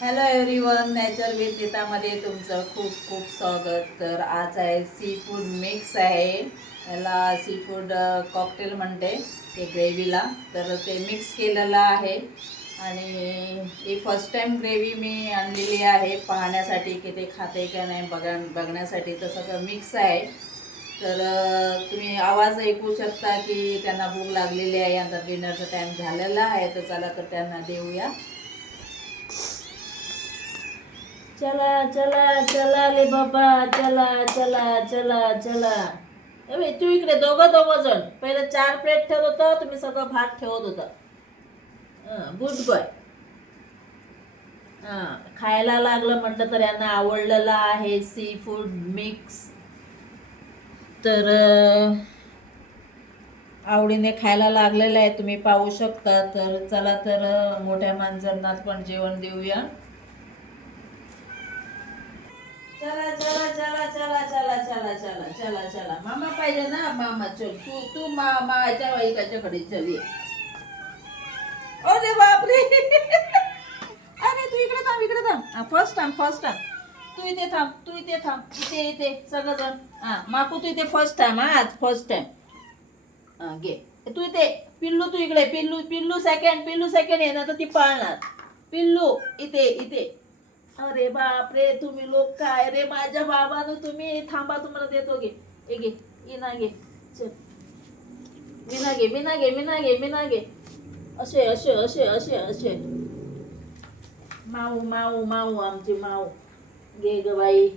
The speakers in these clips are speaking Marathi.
हॅलो एव्हरीवन, नॅचर विथ नीतामध्ये तुमचं खूप खूप स्वागत. तर आज आहे सी फूड मिक्स आहे, याला सी फूड कॉकटेल म्हणते ते ग्रेव्हीला. तर ते मिक्स केलेलं आहे आणि ही फर्स्ट टाईम ग्रेव्ही मी आणलेली आहे पाहण्यासाठी की ते खाते का नाही बघण्यासाठी. तर सगळं मिक्स आहे. तर तुम्ही आवाज ऐकू शकता की त्यांना भूक लागलेली आहे, आता डिनरचा टाईम झालेला आहे. तर चला तर त्यांना देऊया. चला चला चला ले बाबा, चला चला चला चला. तू इकडे दोघं जण पहिले 4 प्लेट ठेवत होतं, तुम्ही सगळं भात ठेवत होता. Good boy. खायला लागलं म्हटलं तर यांना आवडलेलं आहे सी फूड मिक्स. तर आवडीने खायला लागलेलं आहे, तुम्ही पाहू शकता. तर चला तर मोठ्या माणसांना पण जेवण देऊया. चला चला चला चला चला चला चला चला चला. मामा पाहिजे ना, मामा चल. तू तू मामा याच्या बाईकाच्याकडे चल ये. अरे बापरे. अरे तू इकडे थांब, इकडे थांब. First time first time. तू इथे थांब, तू इथे थांब. इथे इथे सगळंजण. माकू तू इथे फर्स्ट टाइम. आज फर्स्ट टाइम. घे तू इथे. पिल्लू तू इकडे. पिल्लू पिल्लू सेकंड ये ना, तर ती पळणार. पिल्लू इथे इथे. अरे बापरे, तुम्ही लोक काय रे माझ्या बाबानो. तुम्ही थांबा, तुम्हाला देतो. घे ए घे, इना घे. चल मीना घे, मीना घे, मीना घे, मीना घे. असे असे असे असे असे. माऊ माऊ माऊ, आमची माऊ. घे ग बाई.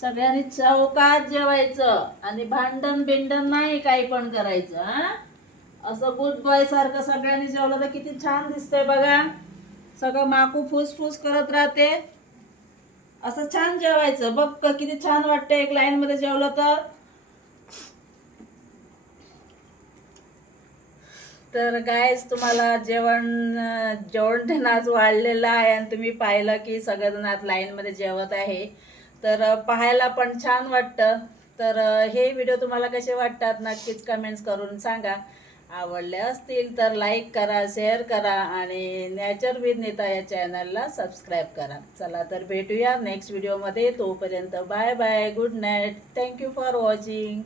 सगळ्यांनी चौकात जेवायचं आणि भांडण बिंडण नाही काही पण करायचं. असं गुड बॉय सारखं सगळ्यांनी जेवलं तर किती छान दिसतंय बघा. सगळं माकू फूस करत राहते. असं छान जेवायचं बघ, किती छान वाटतं एक लाईन मध्ये जेवलं तर. तर गायस, तुम्हाला जेवण आज वाढलेलं आहे आणि तुम्ही पाहिलं की सगळेजण आज लाईन मध्ये जेवत आहे. तर पाहायला पण छान वाटतं. तर हे व्हिडिओ तुम्हाला कसे वाटतात नक्कीच कमेंट्स करून सांगा. आवडले असतील तर लाईक करा, शेअर करा आणि नॅचर विथ नीता या चॅनलला सबस्क्राईब करा. चला तर भेटूया नेक्स्ट व्हिडिओमध्ये. तोपर्यंत bye bye, good night, thank you for watching.